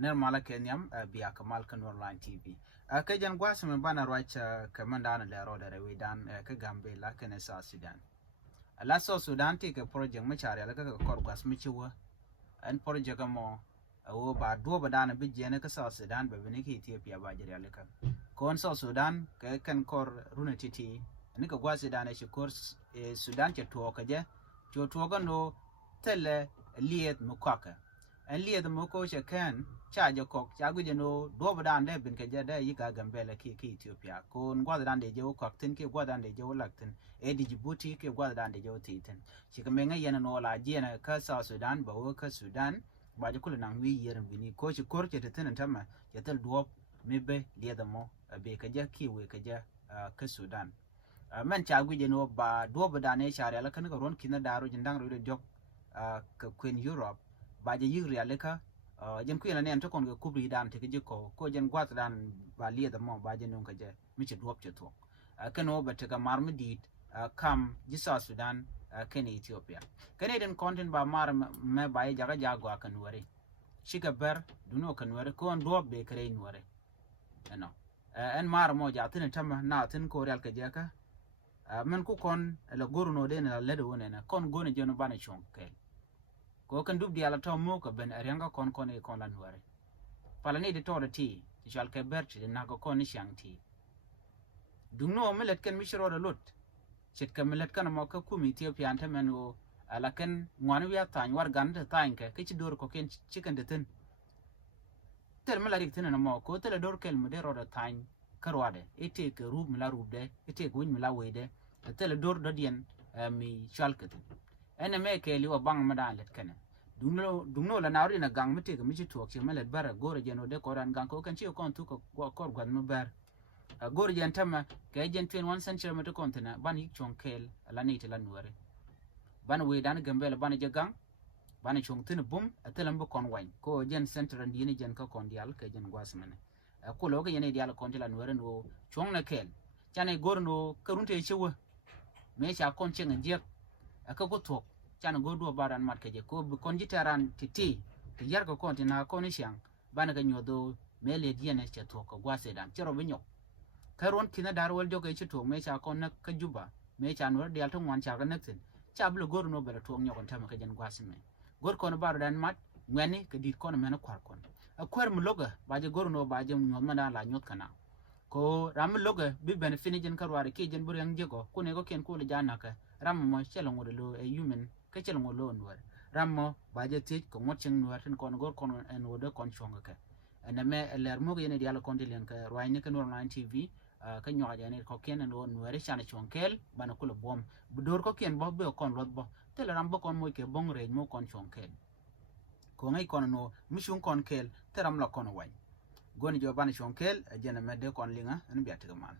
ner mala kenyam biya kamal kan online tv ka jan gwas men bana racha kamanda na lero da rewi dan ka gambe la kan sa sudan la so sudan ti ka project ma chare la ka kor gwas mi chiwa an project mo wo ba do ba dana bi je ne ka sa sudan ba ne ki ethiopia ba jere la ka kon so sudan ka kan kor runa titi ni ka gwas sudan shi kor sudan ke to ka je to ga no tele liet mu kwaka en liet mu ko she kan cha je kok cha gu je no do ba dan de bin ke je de yi ka gambe la ki ethiopia kon gwa dan de je ko tin ke gwa dan de je lak tin e di jibuti ke gwa dan de je tin shi ka menga yana no la je na ka sa sudan ba wo ka sudan ba je kula nan wi yerin bini ko shi kor ke tin tamma ya tal do mebe liet mo be ka je ki we ka je ka sudan man cha gu je no ba do ba dan e share la kan ga ron kina daro jindang ro de jok ka Queen Europe ba je yigri aleka jen kuina ne antokon ga kubri dan te je ko jen gwat dan ba liye da mo ba je non ka je mi che duop che to kano ba te ga marmi dit kam jisa Sudan ken Ethiopia Canadian content ba mar me ba ye jaga jago kan wore shiga ber duno kan wore ko duop be kare ni wore no en mar mo ja tin tam na tin ko real ka je ka men ku kon la goruno de na ledo wona na kon gone je no bana chon ke ko kan dub diala to mo ko ben arianga kon e kon lan ware pala ne de to de ti shal ke berti na ko kon shang ti dungno melet ken mishro de lot chit ka melet kan mo ka kumi Ethiopia ante men o ala ken ngwan wi atan war gan de tan ke ki dor ko ken chicken de tin tel melari tin na mo ko tel dor kel mo de ro de tan karwade ete ke rub mila rub de ete gun mila we de tel dor do dien mi shalket ene me ke liwa bang madan let kana dungno la nawri na gang mite ke michi tuok che melet bara gore jeno de koran gang ko kan chi kon tu ko kor gwan no bar gore jen tama ke jen 21 century mate kontena ban yik chon kel la ni te la nuare ban we dan gambele ban je gang ban chon tin bum atelam bo kon wan ko jen center ndi ni jen ka kon dial ke jen gwasmane ko lo ke yene dial kon te la nuare no chon na kel chane gore no karunte chewa me cha kon chen nje aka ko tok chan go do baran mat ke je ko kon jitaran titi ke yar ko kon tina ko ni shang ban ga nyodo mele diene che tok ko gwase dan chero binyo karon kina dar wal joge che tok me cha kon na ka juba me cha no dial to wan cha ga naktin cha blu gor no bela tok nyokon tam ka jen gwase me gor kon bar dan mat ngani ke dit kon me na kwar kon akwar mu loga ba je gor no ba je nyod ma la nyot kana ko ram loga bi ben finijen karware ke jen bur yang jego ko ne ko ken ko le jana ka ram mo chelo ngode lo e human ke chelo ngolo nwer ram mo ba je ti ko mo cheng nwer tin kon gor kon en wode kon chonga ka ene me ler mo yene dial kon dilen ka rwayne ka online tv ka nyoga jane ko ken en won nwer chana chonkel bana ko lo bom dor ko ken bo be kon lot bo tel ram bo kon mo ke bong re mo kon chonkel ko ngai kon no mishun kon kel teram la kon way goni jo bana chonkel jene me de kon linga en biatiga man